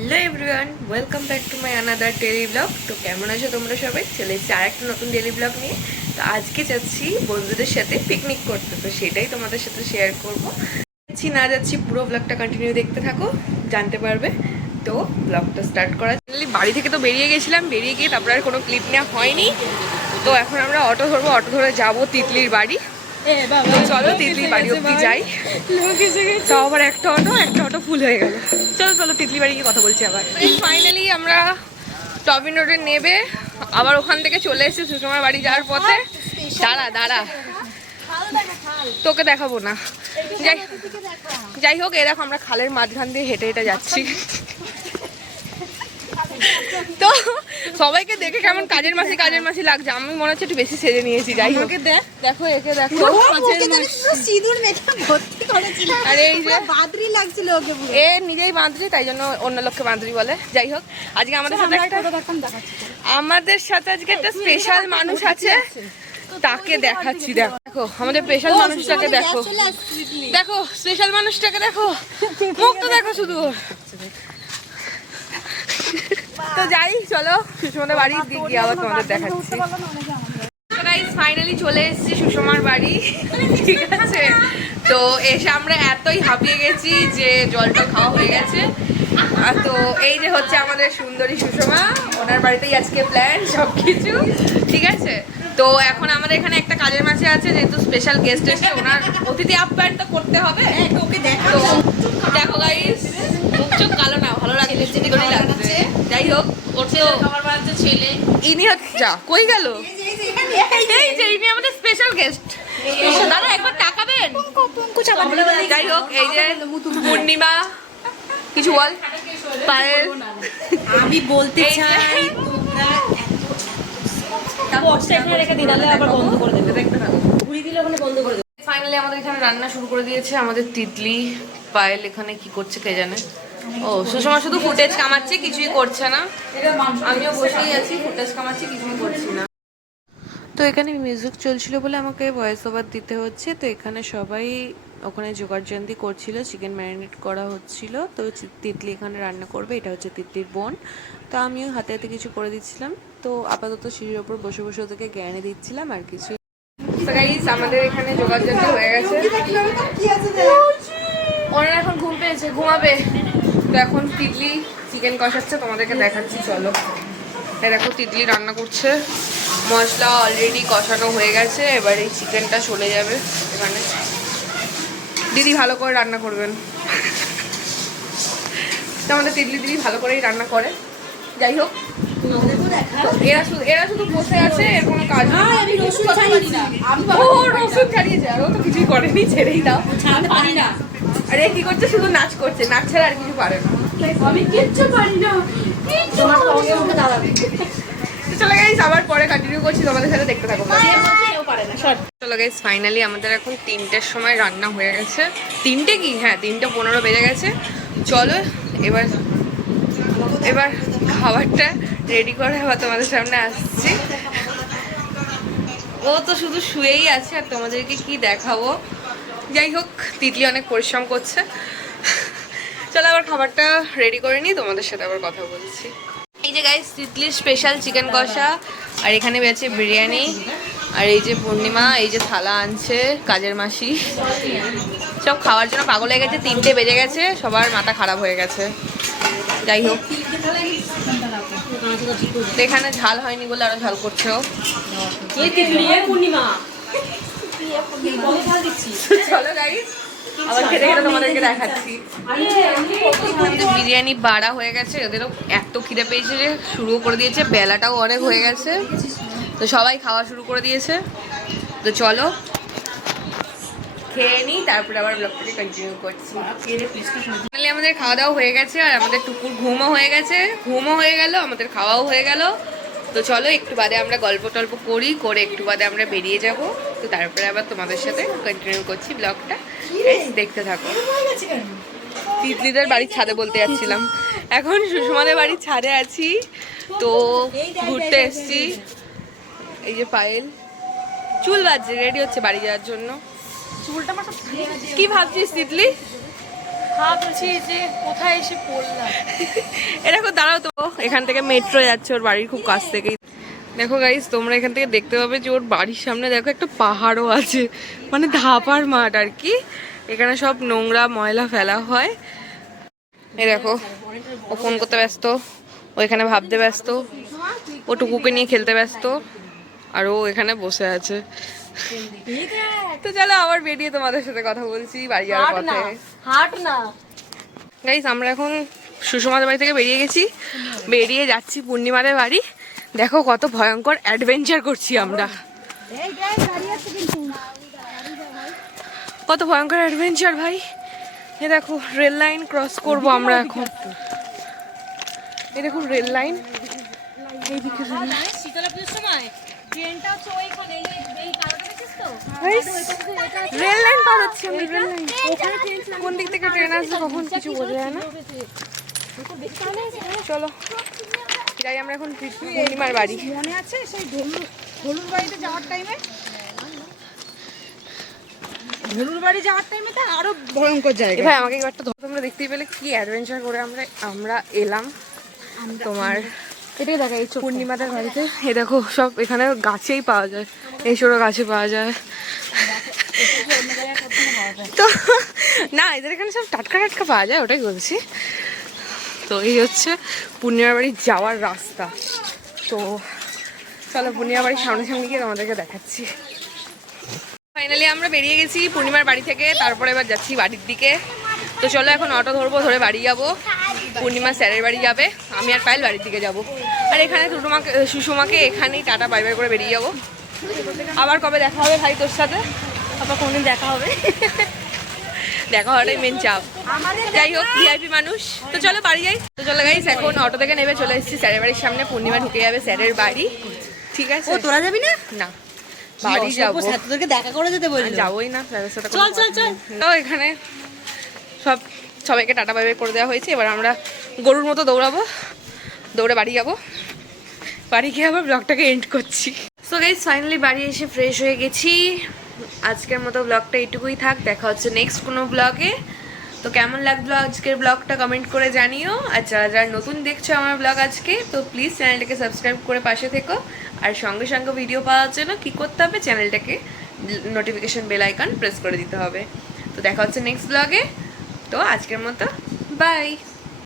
Hello everyone, welcome back to my another daily blog. তো কেমন আছো তোমরা সবাই? চলে এসেছি আর একটা নতুন ডেলি ব্লগ নিয়ে। তো আজকে যাচ্ছি বন্ধুদের সাথে পিকনিক করতে, তো সেটাই তোমাদের সাথে শেয়ার করবো। যাচ্ছি না যাচ্ছি পুরো ব্লগটা কন্টিনিউ দেখতে থাকো, জানতে পারবে। তো ব্লগটা স্টার্ট করা, বাড়ি থেকে তো বেরিয়ে গেছিলাম, বেরিয়ে গিয়ে তারপরে আর কোনো ক্লিপ নেওয়া হয়নি। তো এখন আমরা অটো ধরবো, অটো ধরে যাবো তিতলির বাড়ি। চলো তিতলির বাড়ি অব্দি যাই। তাও আবার একটা অটো ফুল হয়ে গেল। চলো চলো তিতলি বাড়ি গিয়ে কথা বলছি আবার। ফাইনালি আমরা টবিন রোডে নেবে আবার ওখান থেকে চলে এসেছি সুষমার বাড়ি যাওয়ার পথে। দাঁড়া তোকে দেখাবো না। যাই হোক, এই দেখো আমরা খালের মাঝখান দিয়ে হেঁটে হেঁটে যাচ্ছি। তো সবাইকে দেখে কেমন কাজের মাসি লাগছে। আমি মনে হচ্ছে একটু বেশি সেজে নিয়েছি। যাই হোক, দেখো একে দেখো, আরে এই যে বাঁদরি লাগছিল ওকে, এ নিজেই বাঁদরি, তাই জন্য অন্য লোককে বাঁদরি বলে। যাই হোক, আজকে আমাদের সাথে আজকে একটা স্পেশাল মানুষ আছে, তাকে দেখাচ্ছি। দেখো আমাদের স্পেশাল মানুষটাকে দেখো, দেখো স্পেশাল মানুষটাকে দেখো, মুখটা দেখো শুধু। তো যাই, চলো সুষমার বাড়ি গিয়ে আবার তোমাদের দেখাচ্ছি। ফাইনালি চলে এসেছি সুষমার বাড়ি, ঠিক আছে। তো এসে আমরা এতই হাঁপিয়ে গেছি যে জলটা খাওয়া হয়ে গেছে। তো এই যে হচ্ছে আমাদের সুন্দরী সুষমা, ওনার বাড়িতেই আজকে প্ল্যান সবকিছু, ঠিক আছে। তো এখন আমাদের এখানে একটা কাজের মাসে আছে, যেহেতু স্পেশাল গেস্ট এসে, ওনার অতিথি আপ্যায়ন তো করতে হবে। তো দেখো গাইস, মুখ চোখ কালো না, ভালো লাগছে, যাই হোক। ছেলে ইনি হচ্ছে, যা কই গেল, এই যে ইনি আমাদের স্পেশাল গেস্ট। দাদা একবার তাকাবেন। যাই হোক, এই যে পূর্ণিমা, কিছু বল। পায়েল, আমি বলতে চাই ফাইনালি আমাদের এখানে রান্না শুরু করে দিয়েছে আমাদের তিতলি। পায়েল এখানে কি করছে কে জানে। ও সুষমা শুধু ফুটেজ কামাচ্ছে, কিছুই করছে না। আমিও বসেই আছি, ফুটেজ কামাচ্ছি, কিছুই করছি না। তো এখানে মিউজিক চলছিল বলে আমাকে ভয়েস ওভার দিতে হচ্ছে। তো এখানে সবাই ওখানে জোগাড়যন্ত্রী করছিল, চিকেন ম্যারিনেট করা হচ্ছিল। তো তিতলি এখানে রান্না করবে, এটা হচ্ছে তিতলির বোন। তো আমিও হাতে হাতে কিছু করে দিচ্ছিলাম। তো আপাতত সিঁড়ির ওপর বসে বসে ওদেরকে জ্ঞানে দিচ্ছিলাম আর কিছু। আমাদের এখানে জোগাড়যন্ত্রী হয়ে গেছে, ওনারা এখন ঘুম পেয়েছে, ঘুমাবে। তো এখন তিতলি চিকেন কষাচ্ছে, তোমাদেরকে দেখাচ্ছি চলো। দেখো তিতলি রান্না করছে, মশলা অলরেডি কষানো হয়ে গেছে। এবার এই চিকেনটা চলে যাবে এখানে। দিদি ভালো করে রান্না করবেন, তো আমাদের তিতলি দিদি ভালো করেই রান্না করে। যাই হোক, এরা শুধু বসে আছে, এর কোনো কাজ নেই। রসুন ছাড়িয়েছে, আর ও তো কিছুই করেনি, ছেড়েই দাও। আর এ কি করছে, শুধু নাচ করছে, নাচ ছাড়া আর কিছু পারে না। আমি কিচ্ছু পারি না। চলো গাইস, আবার পরে কন্টিনিউ করছি, তোমাদের সাথে দেখতে থাকো। চলো গাইস, ফাইনালি আমাদের এখন 3টের সময় রান্না হয়ে গেছে। 3টে কি, হ্যাঁ 3:15 বেজে গেছে। চলো এবার খাবারটা রেডি করে আবার তোমাদের সামনে আসছি। ও তো শুধু শুয়েই আছে, আর তোমাদেরকে কি দেখাবো। যাই হোক, তিতলি অনেক পরিশ্রম করছে। চলো আবার খাবারটা রেডি করে নিই, তোমাদের সাথে আবার কথা বলছি। এই যে গাইস, তিতলির স্পেশাল চিকেন কষা, আর এখানে বেছে বিরিয়ানি, আর এই যে পূর্ণিমা এই যে থালা আনছে কাজের মাসি। সব খাওয়ার জন্য পাগল হয়ে গেছে, 3টে বেজে গেছে, সবার মাথা খারাপ হয়ে গেছে। যাই হোক, এখানে ঝাল হয়নি বলে আরো ঝাল করছে ও। চলো গাইস, আবার খেতে খেতে তোমাদেরকে দেখাচ্ছি। বিরিয়ানি বাড়া হয়ে গেছে, ওদেরও এত খিদে পেয়েছে যে শুরু করে দিয়েছে, বেলাটাও অনেক হয়ে গেছে। তো সবাই খাওয়া শুরু করে দিয়েছে। তো চলো খেয়ে নিই, তারপরে আবার ব্লগটাকে কন্টিনিউ করছি। আমাদের খাওয়া দাওয়া হয়ে গেছে, আর আমাদের টুকুর ঘুমও হয়ে গেছে, ঘুমও হয়ে গেল, আমাদের খাওয়াও হয়ে গেল। তো চলো একটু বাদে আমরা গল্প টল্প করে একটু বাদে আমরা বেরিয়ে যাব। তো তারপরে আবার তোমাদের সাথে কন্টিনিউ করছি ব্লগটা, দেখতে থাকো। তিতলিদের বাড়ির ছাদে বলতে যাচ্ছিলাম, এখন সুষমাদের বাড়ির ছাদে আছি। তো ঘুরতে এসছি। এই যে পায়েল চুল বাজছে, রেডি হচ্ছে বাড়ি যাওয়ার জন্য। কি ভাবছিস তিতলি? ভাবছি যে কোথায় এসে পড়লাম। এরকম দাঁড়াও তো, এখান থেকে মেট্রো যাচ্ছে ওর বাড়ির খুব কাছ থেকেই। দেখো গাইস, তোমরা এখান থেকে দেখতে পাবে যে ওর বাড়ির সামনে দেখো একটা পাহাড়ও আছে, মানে ধাপার মাঠ আর কি। এখানে সব নোংরা ময়লা ফেলা হয়। এই দেখো, ও ফোন করতে ব্যস্ত, ও এখানে ভাবতে ব্যস্ত, ও টুকুকে নিয়ে খেলতে ব্যস্ত, আর ও এখানে বসে আছে। তো চলো আবার বেরিয়ে তোমাদের সাথে কথা বলছি বাড়ি যাওয়ার পথে। হাট না গাইস, আমরা এখন সুষমাদের বাড়ি থেকে বেরিয়ে গেছি, বেরিয়ে যাচ্ছি পূর্ণিমাদের বাড়ি। দেখো কত ভয়ঙ্কর অ্যাডভেঞ্চার করছি আমরা, কত ভয়ঙ্কর অ্যাডভেঞ্চার ভাই। এ দেখো রেল লাইন ক্রস করব আমরা এখন। এই দেখো রেল লাইন, এইদিকে শীতলা পুজোর সময় ট্রেনটা হচ্ছে ওইখানে, এই কারোটা দেখছিস তো? রেল লাইন পার হচ্ছে আমি, রেল লাইন। কোন দিক থেকে ট্রেন আসবে কখন কিছু বোঝা যায় না। চলো যাই আমরা এখন পূর্ণিমার বাড়ি। মনে আছে সেই ধলুর বাড়িতে যাওয়ার টাইমে, ধলুর বাড়ি যাওয়ার টাইমে তো আরো ভয়ঙ্কর জায়গা। ভাই আমাকে একবার ধরো, তোমরা দেখতেই পেলে কি অ্যাডভেঞ্চার করে আমরা এলাম তোমার এটাই দেখা এই পূর্ণিমাদের বাড়িতে। এই দেখো সব এখানে গাছেই পাওয়া যায়, এই ছোটো গাছে পাওয়া যায়। তো না, এদের এখানে সব টাটকা টাটকা পাওয়া যায়, ওটাই বলছি। তো এই হচ্ছে পূর্ণিমার বাড়ি যাওয়ার রাস্তা। তো চলো পূর্ণিমার বাড়ির সামনে গিয়ে তোমাদেরকে দেখাচ্ছি। ফাইনালি আমরা বেরিয়ে গেছি পূর্ণিমার বাড়ি থেকে, তারপরে এবার যাচ্ছি বাড়ির দিকে। তো চলো এখন অটো ধরবো, ধরে বাড়ি যাবো। পূর্ণিমা স্যারের বাড়ি যাবে, আমি আর পায়েল বাড়ির দিকে যাবো। আর এখানে সুষমাকে এখানেই টাটা বাই বাই করে বেরিয়ে যাবো। আবার কবে দেখা হবে ভাই তোর সাথে? আবার কোনদিন দেখা হবে? দেখা হওয়াটাই মেন চাপ। যাই হোক, ভিআইপি মানুষ। তো চলো বাড়ি যাই। তো চলো গাইস, এখন অটো থেকে নেমে চলে এসেছি স্যারের বাড়ির সামনে। পূর্ণিমা ঢুকে যাবে স্যারের বাড়ি, ঠিক আছে? ও তোরা যাবি না? না, বাড়ি যাবো। ছাত্রদেরকে দেখা করে যেতে বললি? যাবোই না, স্যারের সাথে চল চল চল। তো এখানে সবাইকে টাটা বাই বাই করে দেওয়া হয়েছে। এবার আমরা গরুর মতো দৌড়াবো, দৌড়ে বাড়ি যাবো। বাড়ি গিয়ে আবার ব্লগটাকে এন্ড করছি। সো গাইস, ফাইনালি বাড়ি এসে ফ্রেশ হয়ে গেছি। আজকের মতো ব্লগটা এইটুকুই থাক, দেখা হচ্ছে নেক্সট কোনো ব্লগে। তো কেমন লাগলো আজকের ব্লগটা কমেন্ট করে জানিও। আর যারা যারা নতুন দেখছো আমার ব্লগ আজকে, তো প্লিজ চ্যানেলটাকে সাবস্ক্রাইব করে পাশে থেকো। আর সঙ্গে সঙ্গে ভিডিও পাওয়ার জন্য কী করতে হবে, চ্যানেলটাকে নোটিফিকেশন বেল আইকন প্রেস করে দিতে হবে। তো দেখা হচ্ছে নেক্সট ব্লগে। তো আজকের মতো বাই।